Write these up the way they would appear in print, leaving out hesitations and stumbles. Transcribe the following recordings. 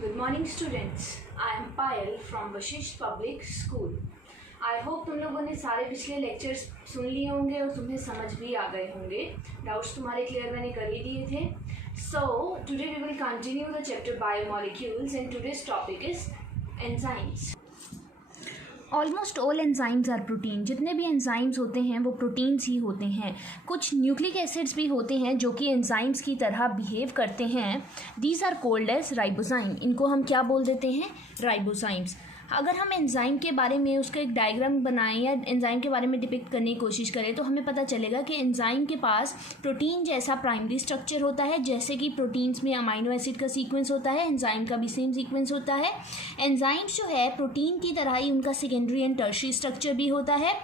Good morning students. I am Payal from Vashisht Public School. I hope तुम लोगों ने सारे पिछले लेक्चर्स सुन लिए होंगे और तुम्हें समझ भी आ गए होंगे. डाउट्स तुम्हारे क्लियर मैंने कर ही दिए थे. So today we will continue the chapter biomolecules and today's topic is enzymes. Almost all enzymes are protein. जितने भी एंजाइम्स होते हैं वो प्रोटीन्स ही होते हैं. कुछ न्यूक्लिक एसिड्स भी होते हैं जो कि एंजाइम्स की तरह बिहेव करते हैं. These are called as ribozyme. इनको हम क्या बोल देते हैं? राइबोजाइम्स. अगर हम एंजाइम के बारे में उसका एक डायग्राम बनाएं या एंजाइम के बारे में डिपिक्ट करने की कोशिश करें तो हमें पता चलेगा कि एंजाइम के पास प्रोटीन जैसा प्राइमरी स्ट्रक्चर होता है. जैसे कि प्रोटीन्स में अमाइनो एसिड का सीक्वेंस होता है, एंजाइम का भी सेम सीक्वेंस होता है. एंजाइम्स जो है प्रोटीन की तरह ही उनका सेकेंडरी एंड टर्शियरी स्ट्रक्चर भी होता है.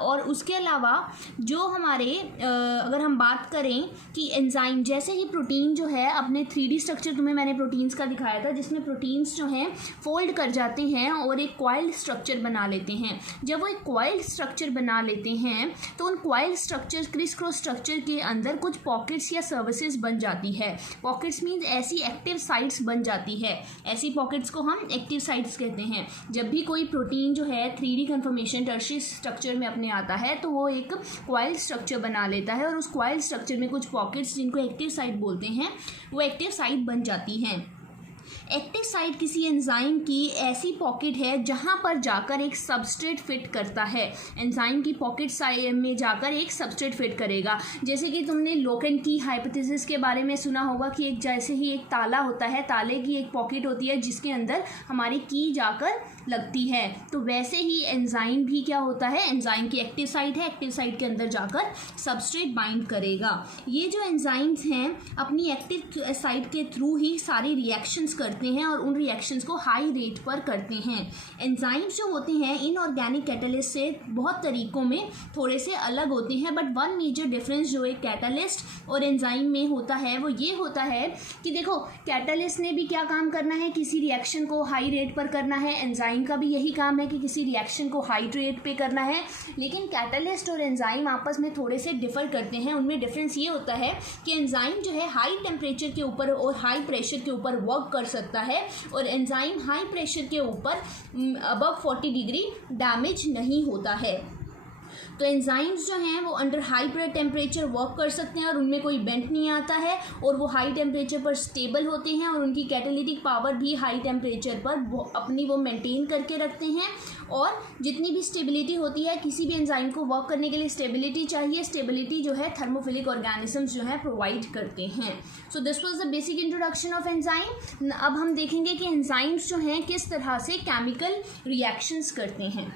और उसके अलावा जो हमारे अगर हम बात करें कि एंजाइम जैसे ही प्रोटीन जो है अपने 3D स्ट्रक्चर तुम्हें मैंने प्रोटीन्स का दिखाया था जिसमें प्रोटीन्स जो हैं फोल्ड कर जाते हैं और एक कॉइल्ड स्ट्रक्चर बना लेते हैं. जब वो एक कॉइल्ड स्ट्रक्चर बना लेते हैं तो उन coiled structure criss cross structure के अंदर कुछ पॉकेट्स या सर्विसेज बन जाती है. पॉकेट्स मीन्स ऐसी एक्टिव साइट्स बन जाती है. ऐसी पॉकेट्स को हम एक्टिव साइट्स कहते हैं. जब भी कोई प्रोटीन जो है 3D कन्फर्मेशन टर्शियरी स्ट्रक्चर में अपने आता है तो वो एक कॉइल्ड स्ट्रक्चर बना लेता है और उस कॉइल्ड स्ट्रक्चर में कुछ पॉकेट्स जिनको एक्टिव साइट बोलते हैं वो एक्टिव साइट बन जाती हैं. एक्टिव साइट किसी एंजाइम की ऐसी पॉकेट है जहां पर जाकर एक सबस्ट्रेट फिट करता है. एंजाइम की पॉकेट साइड में जाकर एक सबस्ट्रेट फिट करेगा. जैसे कि तुमने लोकेन की हाइपोथेसिस के बारे में सुना होगा कि एक जैसे ही एक ताला होता है, ताले की एक पॉकेट होती है जिसके अंदर हमारी की जाकर लगती है. तो वैसे ही एंजाइम भी क्या होता है, एंजाइम की एक्टिव साइट है, एक्टिव साइट के अंदर जाकर सबस्ट्रेट बाइंड करेगा. ये जो एंजाइम्स हैं अपनी एक्टिव साइट के थ्रू ही सारी रिएक्शंस करते हैं और उन रिएक्शंस को हाई रेट पर करते हैं. एंजाइम्स जो होते हैं इनऑर्गेनिक कैटलिस्ट से बहुत तरीकों में थोड़े से अलग होते हैं. बट वन मेजर डिफरेंस जो एक कैटलिस्ट और एंजाइम में होता है वो ये होता है कि देखो कैटलिस्ट ने भी क्या काम करना है, किसी रिएक्शन को हाई रेट पर करना है. एंजाइम का भी यही काम है कि किसी रिएक्शन को हाई रेट पे करना है. लेकिन कैटलिस्ट और एंजाइम आपस में थोड़े से डिफर करते हैं. उनमें डिफरेंस ये होता है कि एंजाइम जो है हाई टेम्परेचर के ऊपर और हाई प्रेशर के ऊपर वर्क कर सकता है और एंजाइम हाई प्रेशर के ऊपर अबव 40 डिग्री डैमेज नहीं होता है. तो एंजाइम्स जो हैं वो अंडर हाई टेम्परेचर वर्क कर सकते हैं और उनमें कोई बेंट नहीं आता है और वो हाई टेम्परेचर पर स्टेबल होते हैं और उनकी कैटालिटिक पावर भी हाई टेम्परेचर पर वो मेंटेन करके रखते हैं. और जितनी भी स्टेबिलिटी होती है, किसी भी एंजाइम को वर्क करने के लिए स्टेबिलिटी चाहिए. स्टेबिलिटी जो है थर्मोफिलिक ऑर्गेनिजम्स जो है प्रोवाइड करते हैं. So this was the basic introduction of enzyme. अब हम देखेंगे कि एंजाइम्स जो हैं किस तरह से केमिकल रिएक्शंस करते हैं.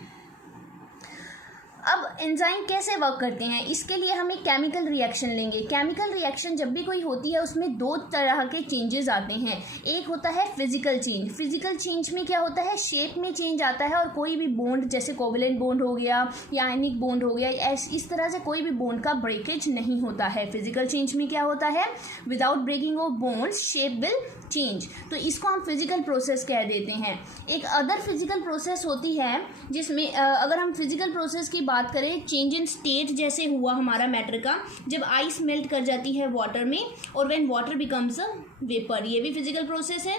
अब एंजाइम कैसे वर्क करते हैं इसके लिए हम एक केमिकल रिएक्शन लेंगे. केमिकल रिएक्शन जब भी कोई होती है उसमें दो तरह के चेंजेस आते हैं. एक होता है फिजिकल चेंज. फिजिकल चेंज में क्या होता है, शेप में चेंज आता है और कोई भी बॉन्ड जैसे कोवेलेंट बॉन्ड हो गया या आयनिक बॉन्ड हो गया, इस तरह से कोई भी बॉन्ड का ब्रेकेज नहीं होता है. फिजिकल चेंज में क्या होता है, without breaking of bonds shape will change. तो इसको हम फिजिकल प्रोसेस कह देते हैं. एक अदर फिजिकल प्रोसेस होती है जिसमें अगर हम फिजिकल प्रोसेस की बात करें, चेंज इन स्टेट जैसे हुआ हमारा मैटर का, जब आइस मेल्ट कर जाती है वाटर में और when water becomes a vapour, ये भी फिजिकल प्रोसेस है.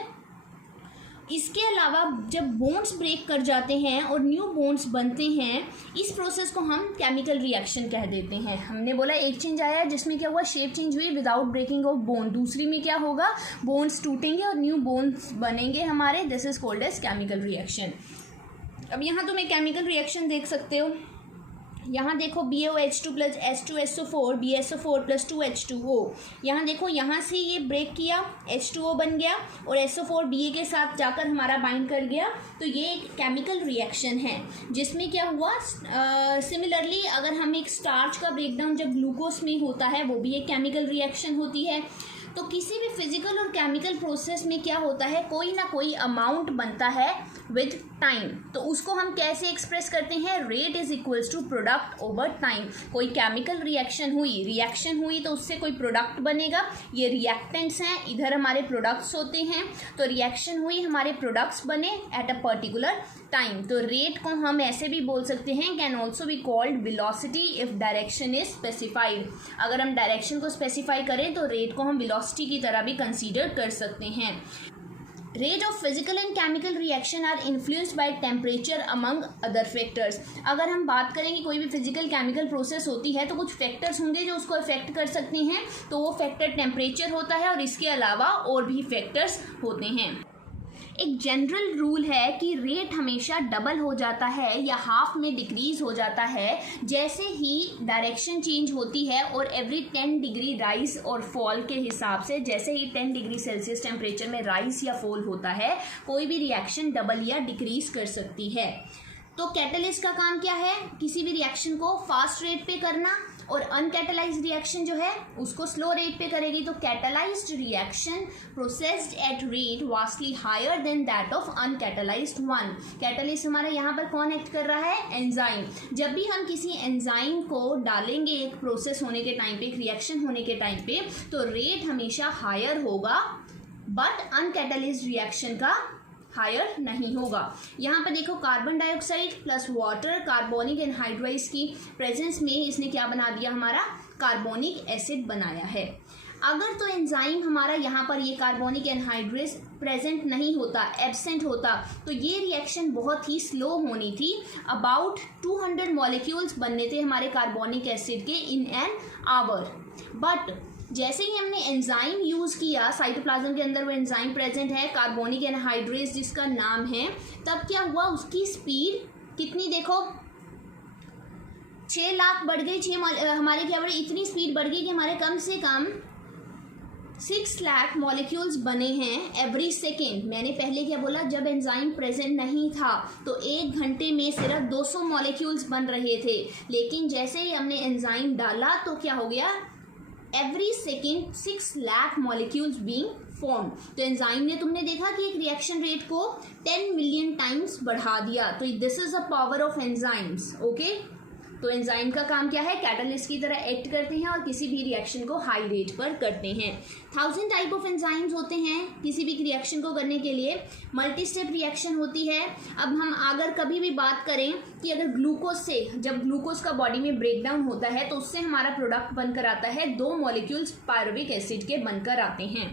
इसके अलावा जब बॉन्ड्स ब्रेक कर जाते हैं और न्यू बॉन्ड्स बनते हैं, इस प्रोसेस को हम केमिकल रिएक्शन कह देते हैं. हमने बोला एक चेंज आया जिसमें क्या हुआ, शेप चेंज हुई विदाउट ब्रेकिंग ऑफ बॉन्ड. दूसरी में क्या होगा, बॉन्ड्स टूटेंगे और न्यू बॉन्ड्स बनेंगे हमारे. This is called as chemical reaction. अब यहाँ तुम एक केमिकल रिएक्शन देख सकते हो. यहाँ देखो BOH2 plus H2SO4 BSO4 plus 2H2O. यहाँ देखो यहाँ से ये ब्रेक किया, H2O बन गया और SO4 BA के साथ जाकर हमारा बाइंड कर गया. तो ये एक केमिकल रिएक्शन है जिसमें क्या हुआ, सिमिलरली अगर हम एक स्टार्च का ब्रेकडाउन जब ग्लूकोज में होता है वो भी एक केमिकल रिएक्शन होती है. तो किसी भी फिजिकल और केमिकल प्रोसेस में क्या होता है, कोई ना कोई अमाउंट बनता है विद टाइम. तो उसको हम कैसे एक्सप्रेस करते हैं, rate is equals to product over time. कोई केमिकल रिएक्शन हुई तो उससे कोई प्रोडक्ट बनेगा. ये रिएक्टेंट्स हैं, इधर हमारे प्रोडक्ट्स होते हैं. तो रिएक्शन हुई, हमारे प्रोडक्ट्स बने एट अ पर्टिकुलर टाइम. तो रेट को हम ऐसे भी बोल सकते हैं, can also be called velocity if direction is specified. अगर हम डायरेक्शन को स्पेसिफाई करें तो रेट को हम वेलोसिटी की तरह भी कंसीडर कर सकते हैं. Rate of physical and chemical reaction are influenced by temperature among other factors. अगर हम बात करें कि कोई भी फिजिकल केमिकल प्रोसेस होती है तो कुछ फैक्टर्स होंगे जो उसको इफेक्ट कर सकते हैं, तो वो फैक्टर टेम्परेचर होता है और इसके अलावा और भी फैक्टर्स होते हैं। एक जनरल रूल है कि रेट हमेशा डबल हो जाता है या हाफ में डिक्रीज हो जाता है जैसे ही डायरेक्शन चेंज होती है, और एवरी 10 डिग्री राइज और फॉल के हिसाब से जैसे ही 10 डिग्री सेल्सियस टेम्परेचर में राइज या फॉल होता है कोई भी रिएक्शन डबल या डिक्रीज कर सकती है। तो कैटलिस्ट का काम क्या है? किसी भी रिएक्शन को फास्ट रेट पे करना, और अनकैटलाइज्ड रिएक्शन जो है उसको स्लो रेट पे करेगी। तो catalysed reaction processed at rate vastly higher than that of uncatalysed one. Catalyst हमारा यहाँ पर कौन एक्ट कर रहा है? एंजाइम। जब भी हम किसी एंजाइम को डालेंगे एक प्रोसेस होने के टाइम पे, एक रिएक्शन होने के टाइम पे, तो रेट हमेशा हायर होगा, बट अनकैटलाइज्ड रिएक्शन का हायर नहीं होगा। यहाँ पर देखो carbon dioxide plus water carbonic anhydride की प्रेजेंस में इसने क्या बना दिया? हमारा कार्बोनिक एसिड बनाया है। अगर तो एंजाइम हमारा यहाँ पर ये कार्बोनिक एनहाइड्रेस प्रेजेंट नहीं होता, एब्सेंट होता, तो ये रिएक्शन बहुत ही स्लो होनी थी। अबाउट 200 मॉलिक्यूल्स बनने थे हमारे कार्बोनिक एसिड के इन एन आवर। बट जैसे ही हमने एंजाइम यूज़ किया, साइटोप्लाज्म के अंदर वो एंजाइम प्रेजेंट है कार्बोनिक एनहाइड्रेस जिसका नाम है, तब क्या हुआ? उसकी स्पीड कितनी देखो, 6 लाख बढ़ गई। हमारे क्या बढ़ी? इतनी स्पीड बढ़ गई कि हमारे कम से कम 6 लाख मॉलिक्यूल्स बने हैं एवरी सेकेंड। मैंने पहले क्या बोला? जब एंजाइम प्रेजेंट नहीं था तो 1 घंटे में सिर्फ 200 मॉलिक्यूल्स बन रहे थे, लेकिन जैसे ही हमने एंजाइम डाला तो क्या हो गया? Every second 6 lakh molecules being form. तो एंजाइम ने, तुमने देखा कि एक रिएक्शन रेट को 10 मिलियन टाइम्स बढ़ा दिया। तो this is the power of enzymes. Okay, तो एंजाइम का काम क्या है? कैटलिस्ट की तरह एक्ट करते हैं और किसी भी रिएक्शन को हाई रेट पर करते हैं। 1000 टाइप ऑफ एंजाइम्स होते हैं किसी भी रिएक्शन को करने के लिए। मल्टी स्टेप रिएक्शन होती है। अब हम अगर कभी भी बात करें कि अगर ग्लूकोज से, जब ग्लूकोज का बॉडी में ब्रेकडाउन होता है तो उससे हमारा प्रोडक्ट बनकर आता है, 2 मॉलिक्यूल्स पायरुविक एसिड के बनकर आते हैं।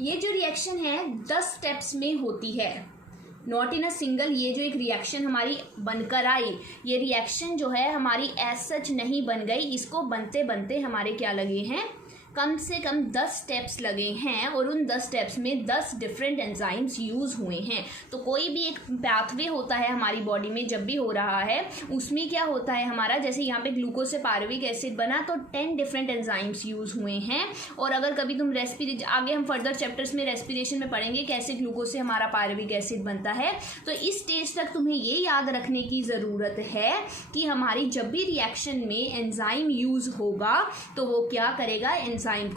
ये जो रिएक्शन है 10 स्टेप्स में होती है, नॉट इन अ सिंगल। ये जो एक रिएक्शन हमारी बनकर आई, ये रिएक्शन जो है हमारी एज सच नहीं बन गई, इसको बनते बनते हमारे क्या लगे हैं? कम से कम 10 स्टेप्स लगे हैं, और उन 10 स्टेप्स में 10 डिफरेंट एंजाइम्स यूज़ हुए हैं। तो कोई भी एक पैथवे होता है हमारी बॉडी में जब भी हो रहा है, उसमें क्या होता है हमारा, जैसे यहाँ पे ग्लूकोज से पायरुविक एसिड बना तो 10 डिफरेंट एंजाइम्स यूज़ हुए हैं। और अगर कभी तुम आगे हम फर्दर चैप्टर्स में रेस्पिरेशन में पढ़ेंगे कैसे ग्लूकोज से हमारा पायरुविक एसिड बनता है। तो इस स्टेज तक तुम्हें ये याद रखने की ज़रूरत है कि हमारी जब भी रिएक्शन में एंजाइम यूज़ होगा तो वो क्या करेगा? एंजाइम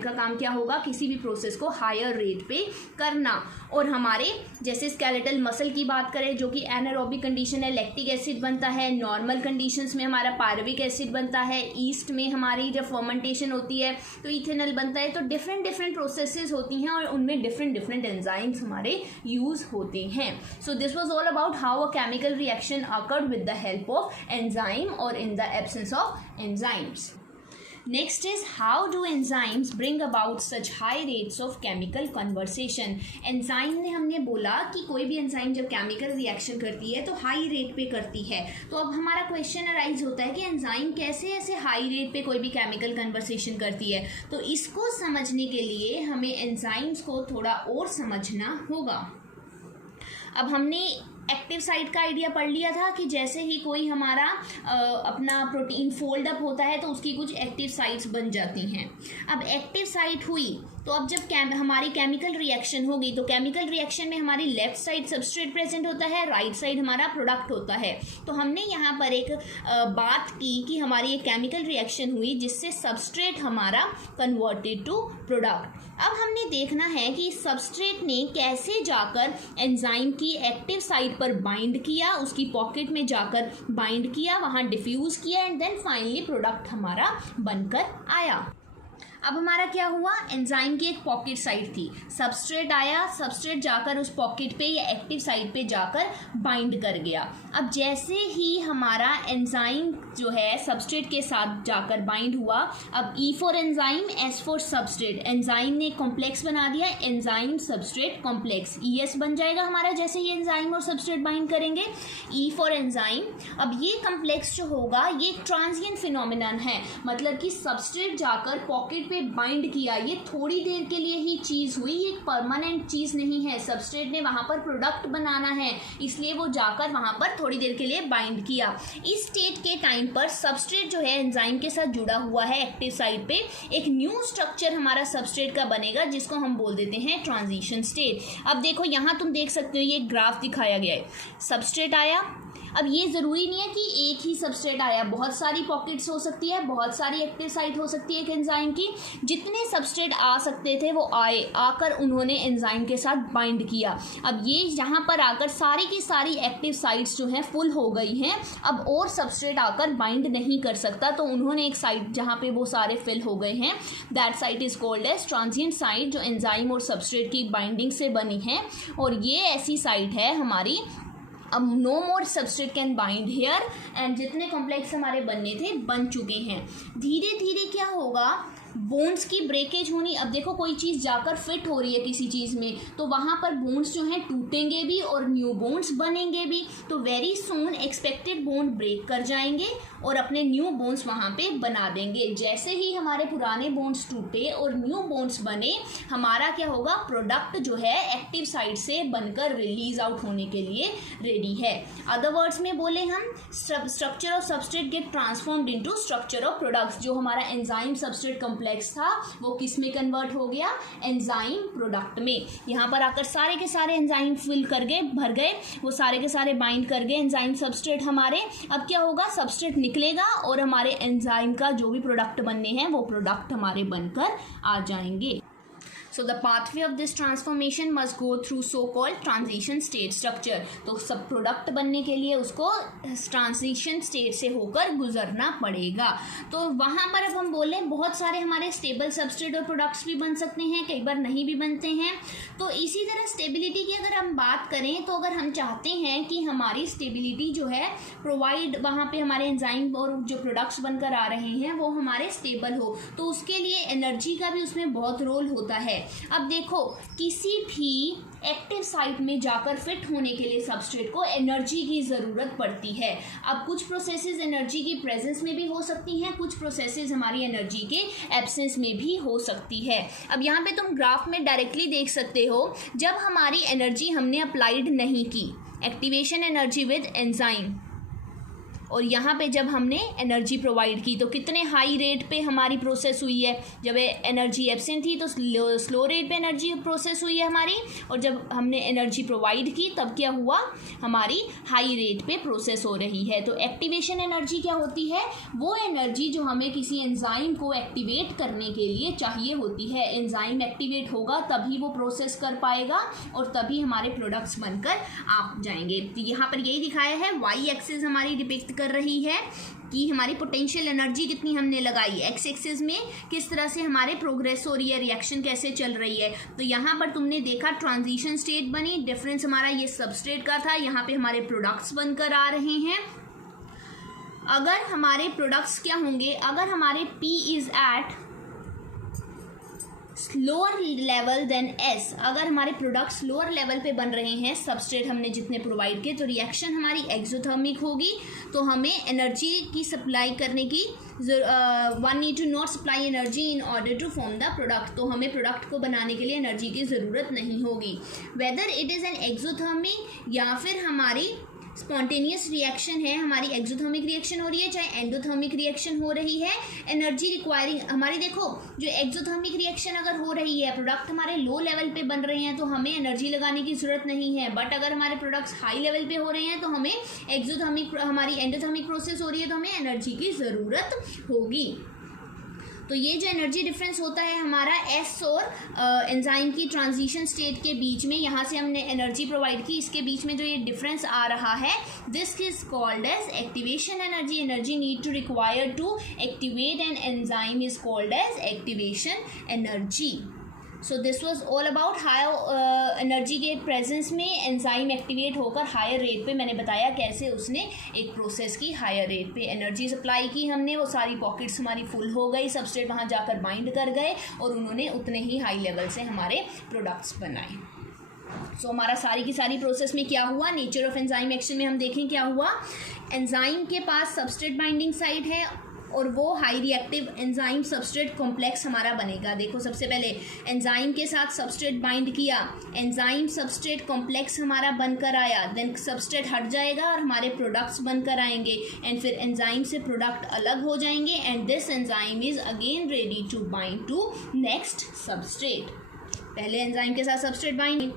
का काम क्या होगा? किसी भी प्रोसेस को हायर रेट पे करना। और हमारे जैसे स्केलेटल मसल की बात करें जो कि एनारोबिक कंडीशन है, लैक्टिक एसिड बनता है। नॉर्मल कंडीशंस में हमारा पायरुविक एसिड बनता है। ईस्ट में हमारी जब फर्मेंटेशन होती है तो इथेनॉल बनता है। तो डिफरेंट प्रोसेसेस होती हैं और उनमें डिफरेंट एंजाइम्स हमारे यूज होते हैं। So this was all about how a chemical reaction occurred with the help of enzyme और in the absence of enzymes. Next is how do enzymes bring about such high rates of chemical conversion? Enzyme ने, हमने बोला कि कोई भी enzyme जब chemical reaction करती है तो हाई रेट पे करती है। तो अब हमारा क्वेश्चन अराइज होता है कि एंजाइम कैसे ऐसे हाई रेट पे कोई भी केमिकल कन्वर्सेशन करती है। तो इसको समझने के लिए हमें एंजाइम्स को थोड़ा और समझना होगा। अब हमने एक्टिव साइट का आइडिया पढ़ लिया था कि जैसे ही कोई हमारा अपना प्रोटीन फोल्ड अप होता है तो उसकी कुछ एक्टिव साइट्स बन जाती हैं। अब एक्टिव साइट हुई तो अब जब हमारी केमिकल रिएक्शन होगी तो केमिकल रिएक्शन में हमारी लेफ्ट साइड सबस्ट्रेट प्रेजेंट होता है, राइट साइड हमारा प्रोडक्ट होता है। तो हमने यहाँ पर एक बात की कि हमारी एक केमिकल रिएक्शन हुई जिससे सबस्ट्रेट हमारा कन्वर्टेड टू प्रोडक्ट। अब हमने देखना है कि सबस्ट्रेट ने कैसे जाकर एंजाइम की एक्टिव साइट पर बाइंड किया, उसकी पॉकेट में जाकर बाइंड किया, वहाँ डिफ्यूज़ किया एंड देन फाइनली प्रोडक्ट हमारा बनकर आया। अब हमारा क्या हुआ, एंजाइम की एक पॉकेट साइट थी, सबस्ट्रेट आया, सबस्ट्रेट जाकर उस पॉकेट पे या एक्टिव साइट पे जाकर बाइंड कर गया। अब जैसे ही हमारा एंजाइम जो है सबस्ट्रेट के साथ जाकर बाइंड हुआ, अब E for enzyme, S for substrate, enzyme ने कॉम्प्लेक्स बना दिया, एंजाइम सबस्ट्रेट कॉम्प्लेक्स, ES बन जाएगा हमारा जैसे ही एंजाइम और सबस्ट्रेट बाइंड करेंगे, E फॉर एंजाइम। अब ये कॉम्प्लेक्स जो होगा ये ट्रांजिएंट फिनोमिनन है, मतलब कि सबस्ट्रेट जाकर पॉकेट पे बाइंड किया, ये थोड़ी देर के लिए ही चीज़ हुई, ये परमानेंट चीज़ नहीं है। सबस्ट्रेट ने वहाँ पर प्रोडक्ट बनाना है, इसलिए वो जाकर वहाँ पर थोड़ी देर के लिए बाइंड किया। इस स्टेट के टाइम पर सबस्ट्रेट जो है एंजाइम के साथ जुड़ा हुआ है एक्टिव साइट पे, एक न्यू स्ट्रक्चर हमारा सबस्ट्रेट का बनेगा जिसको हम बोल देते हैं ट्रांजिशन स्टेट। अब देखो यहाँ तुम देख सकते हो ये ग्राफ दिखाया गया है, सबस्ट्रेट आया। अब ये ज़रूरी नहीं है कि एक ही सबस्ट्रेट आया, बहुत सारी पॉकेट्स हो सकती है, बहुत सारी एक्टिव साइट हो सकती है एक एंजाइम की। जितने सबस्ट्रेट आ सकते थे वो आए, आकर उन्होंने एंजाइम के साथ बाइंड किया। अब ये यहाँ पर आकर सारी की सारी एक्टिव साइट्स जो हैं फुल हो गई हैं, अब और सबस्ट्रेट आकर बाइंड नहीं कर सकता, तो उन्होंने एक साइट जहाँ पे वो सारे फिल हो गए हैं, that site is called as transient site, जो एंजाइम और सबस्ट्रेट की बाइंडिंग से बनी है। और ये ऐसी साइट है हमारी, अब no more substrate can bind here, and जितने कॉम्प्लेक्स हमारे बनने थे बन चुके हैं। धीरे धीरे क्या होगा, बोन्स की ब्रेकेज होनी। अब देखो कोई चीज़ जाकर फिट हो रही है किसी चीज़ में, तो वहाँ पर बोन्स जो हैं टूटेंगे भी और न्यू बोन्स बनेंगे भी, तो very soon expected bone break कर जाएंगे और अपने न्यू बोन्स वहाँ पे बना देंगे। जैसे ही हमारे पुराने बोन्स टूटे और न्यू बोन्स बने, हमारा क्या होगा, प्रोडक्ट जो है एक्टिव साइट से बनकर रिलीज आउट होने के लिए रेडी है। अदर वर्ड्स में बोले हम, structure of substrate get transformed into structure of products. जो हमारा एंजाइम सबस्ट्रेट कॉम्प्लेक्स था वो किस में कन्वर्ट हो गया, एंजाइम प्रोडक्ट में। यहाँ पर आकर सारे के सारे एंजाइम फिल कर गए, भर गए, वो सारे के सारे बाइंड कर गए एंजाइम सबस्ट्रेट हमारे। अब क्या होगा, सबस्ट्रेट निकलेगा और हमारे एंजाइम का जो भी प्रोडक्ट बनने हैं वो प्रोडक्ट हमारे बनकर आ जाएंगे। So the pathway of this transformation must go through so-called transition state structure। तो सब प्रोडक्ट बनने के लिए उसको ट्रांजिशन स्टेट से होकर गुजरना पड़ेगा। तो वहाँ पर अब हम बोले बहुत सारे हमारे स्टेबल सबस्ट्रेट और प्रोडक्ट्स भी बन सकते हैं, कई बार नहीं भी बनते हैं। तो इसी तरह स्टेबिलिटी की अगर हम बात करें, तो अगर हम चाहते हैं कि हमारी स्टेबिलिटी जो है प्रोवाइड, वहाँ पे हमारे एंजाइम और जो प्रोडक्ट्स बनकर आ रहे हैं वो हमारे स्टेबल हो, तो उसके लिए एनर्जी का भी उसमें बहुत रोल होता है। अब देखो किसी भी एक्टिव साइट में जाकर फिट होने के लिए सबस्ट्रेट को एनर्जी की ज़रूरत पड़ती है। अब कुछ प्रोसेसेस एनर्जी की प्रेजेंस में भी हो सकती हैं, कुछ प्रोसेसेस हमारी एनर्जी के एब्सेंस में भी हो सकती है। अब यहाँ पे तुम ग्राफ में डायरेक्टली देख सकते हो, जब हमारी एनर्जी हमने अप्लाइड नहीं की, एक्टिवेशन एनर्जी विद एंजाइम, और यहाँ पे जब हमने एनर्जी प्रोवाइड की तो कितने हाई रेट पे हमारी प्रोसेस हुई है। जब एनर्जी एब्सेंट थी तो स्लो रेट पे एनर्जी प्रोसेस हुई है हमारी, और जब हमने एनर्जी प्रोवाइड की तब क्या हुआ, हमारी हाई रेट पे प्रोसेस हो रही है। तो एक्टिवेशन एनर्जी क्या होती है, वो एनर्जी जो हमें किसी एंजाइम को एक्टिवेट करने के लिए चाहिए होती है। एंजाइम एक्टिवेट होगा तभी वो प्रोसेस कर पाएगा और तभी हमारे प्रोडक्ट्स बनकर आ जाएंगे। तो यहाँ पर यही दिखाया है, वाई एक्सिस हमारी डिपिक्ट कर रही है कि हमारी पोटेंशियल एनर्जी कितनी हमने लगाई, एक्स एक्सिस में किस तरह से हमारे प्रोग्रेस हो रही है, रिएक्शन कैसे चल रही है। तो यहाँ पर तुमने देखा ट्रांजिशन स्टेट बनी, डिफरेंस हमारा ये सबस्ट्रेट का था, यहाँ पे हमारे प्रोडक्ट्स बनकर आ रहे हैं। अगर हमारे प्रोडक्ट्स क्या होंगे, अगर हमारे P is at lower level than S, अगर हमारे प्रोडक्ट्स लोअर लेवल पे बन रहे हैं, सबस्ट्रेट हमने जितने प्रोवाइड किए, तो रिएक्शन हमारी एक्सोथर्मिक होगी, तो हमें एनर्जी की सप्लाई करने की one need to not supply energy in order to form the product, तो हमें प्रोडक्ट को बनाने के लिए एनर्जी की ज़रूरत नहीं होगी। Whether it is an exothermic या फिर हमारी स्पॉन्टेनियस रिएक्शन है, हमारी एक्सोथर्मिक रिएक्शन हो रही है चाहे एंडोथर्मिक रिएक्शन हो रही है, एनर्जी रिक्वायरिंग हमारी, देखो जो एक्सोथर्मिक रिएक्शन अगर हो रही है, प्रोडक्ट हमारे लो लेवल पे बन रहे हैं तो हमें एनर्जी लगाने की ज़रूरत नहीं है। बट अगर हमारे प्रोडक्ट्स हाई लेवल पे हो रहे हैं तो हमें एक्सोथर्मिक, हमारी एंडोथर्मिक प्रोसेस हो रही है तो हमें एनर्जी की ज़रूरत होगी। तो ये जो एनर्जी डिफरेंस होता है हमारा एस और एंजाइम की ट्रांजिशन स्टेट के बीच में, यहाँ से हमने एनर्जी प्रोवाइड की, इसके बीच में जो ये डिफरेंस आ रहा है, this is called as activation energy. Energy need to require to activate an enzyme is called as activation energy. So this was all about higher energy के प्रेजेंस में एंजाइम एक्टिवेट होकर हायर रेट पे, मैंने बताया कैसे उसने एक process की हायर रेट पे एनर्जी सप्लाई की हमने, वो सारी पॉकेट्स हमारी फुल हो गई, सबस्ट्रेट वहाँ जाकर बाइंड कर गए और उन्होंने उतने ही हाई लेवल से हमारे प्रोडक्ट्स बनाए. सो हमारा सारी की सारी प्रोसेस में क्या हुआ, नेचर ऑफ एंजाइम एक्शन में हम देखें क्या हुआ. एंजाइम के पास सबस्ट्रेट बाइंडिंग साइट है और वो high reactive enzyme substrate complex हमारा बनेगा. देखो सबसे पहले एंजाइम के साथ सबस्ट्रेट बाइंड किया, एंजाइम सबस्ट्रेट कॉम्प्लेक्स हमारा बनकर आया, देन सबस्ट्रेट हट जाएगा और हमारे प्रोडक्ट्स बनकर आएंगे, एंड फिर एंजाइम से प्रोडक्ट अलग हो जाएंगे, and this enzyme is again ready to bind to next substrate. पहले एंजाइम के साथ substrate bind,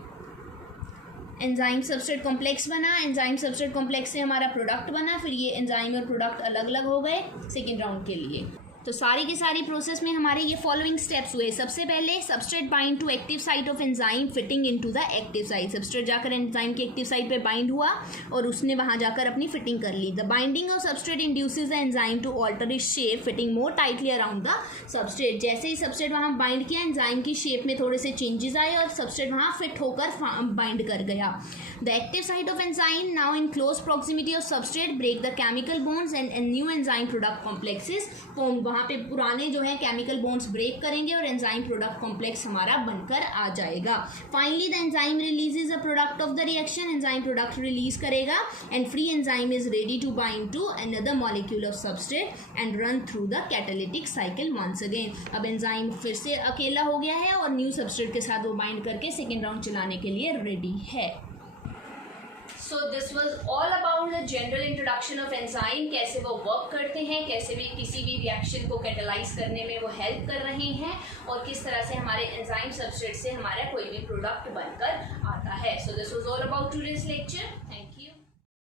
enzyme substrate complex बना, एंजाइम सबस्ट्रेट कॉम्प्लेक्स से हमारा प्रोडक्ट बना, फिर ये एंजाइम और प्रोडक्ट अलग अलग हो गए सेकेंड राउंड के लिए. तो सारी की सारी प्रोसेस में हमारे ये फॉलोइंग स्टेप्स हुए. सबसे पहले substrate bind to active site of enzyme fitting into the active site. Substrate जाकर एंजाइम के एक्टिव साइट पे बाइंड हुआ और उसने वहाँ जाकर अपनी फिटिंग कर ली. The binding of substrate induces the enzyme to alter its shape fitting more tightly around the substrate. जैसे ही सबस्ट्रेट वहाँ बाइंड किया, एंजाइम की शेप में थोड़े से चेंजेस आए और सबस्ट्रेट वहाँ फिट होकर बाइंड कर गया. The active site of enzyme now in close proximity of substrate break the chemical bonds and new enzyme product complexes form. वहाँ पे पुराने जो है केमिकल बॉन्ड्स ब्रेक करेंगे और एंजाइम प्रोडक्ट कॉम्प्लेक्स हमारा बनकर आ जाएगा. Finally the enzyme releases a product of the reaction. Enzyme product release करेगा and free enzyme is ready to bind to another molecule of substrate and run through the catalytic cycle once again. अब enzyme फिर से अकेला हो गया है और new substrate के साथ वो बाइंड करके सेकेंड राउंड चलाने के लिए रेडी है. सो this was all about the general introduction of enzyme, कैसे वो वर्क करते हैं, कैसे भी किसी भी रिएक्शन को कैटेलाइज करने में वो हेल्प कर रहे हैं और किस तरह से हमारे एंजाइम सबस्ट्रेट से हमारा कोई भी प्रोडक्ट बनकर आता है. सो this was all about today's lecture. Thank you.